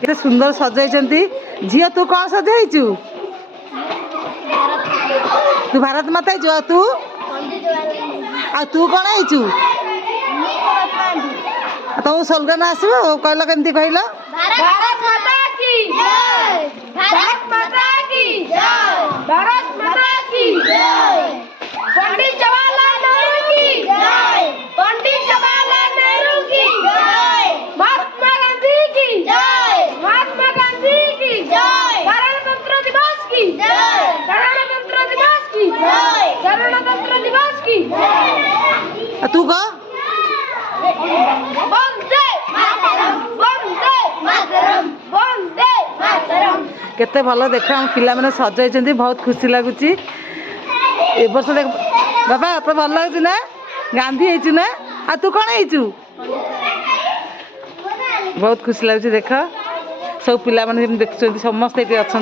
କେତେ ସୁନ୍ଦର ସଜେଇଛନ୍ତି। ଝିଅ ତୁ କ'ଣ ସଜେଇଛୁ? ତୁ ଭାରତ ମାତା ହେଇଛୁ। ଆଉ ତୁ କ'ଣ ହେଇଛୁ? ତୋ ସ୍ଲୋଗାନ ଆସିବ କହିଲ, କେମିତି କହିଲ? भारत माता की जय, भारत माता की जय, भारत माता की जय, पंडित जवाहरलाल नेहरू की जय, पंडित जवाहरलाल नेहरू की जय, महात्मा गांधी की जय, महात्मा गांधी की जय, गणतंत्र दिवस की जय, गणतंत्र दिवस की जय, गणतंत्र दिवस की जय। तू कह वंदे मातरम, वंदे मातरम, वंदे मातरम। केते भल देख हम पिला मैंने सजाई बहुत खुशी लगुच। ए वर्ष देख बाबा तो भल लगुच ना गांधी है ना। आ तू कौन है? बहुत खुशी लगुच। देख सब पिला मैंने देखुं समस्त ये अच्छा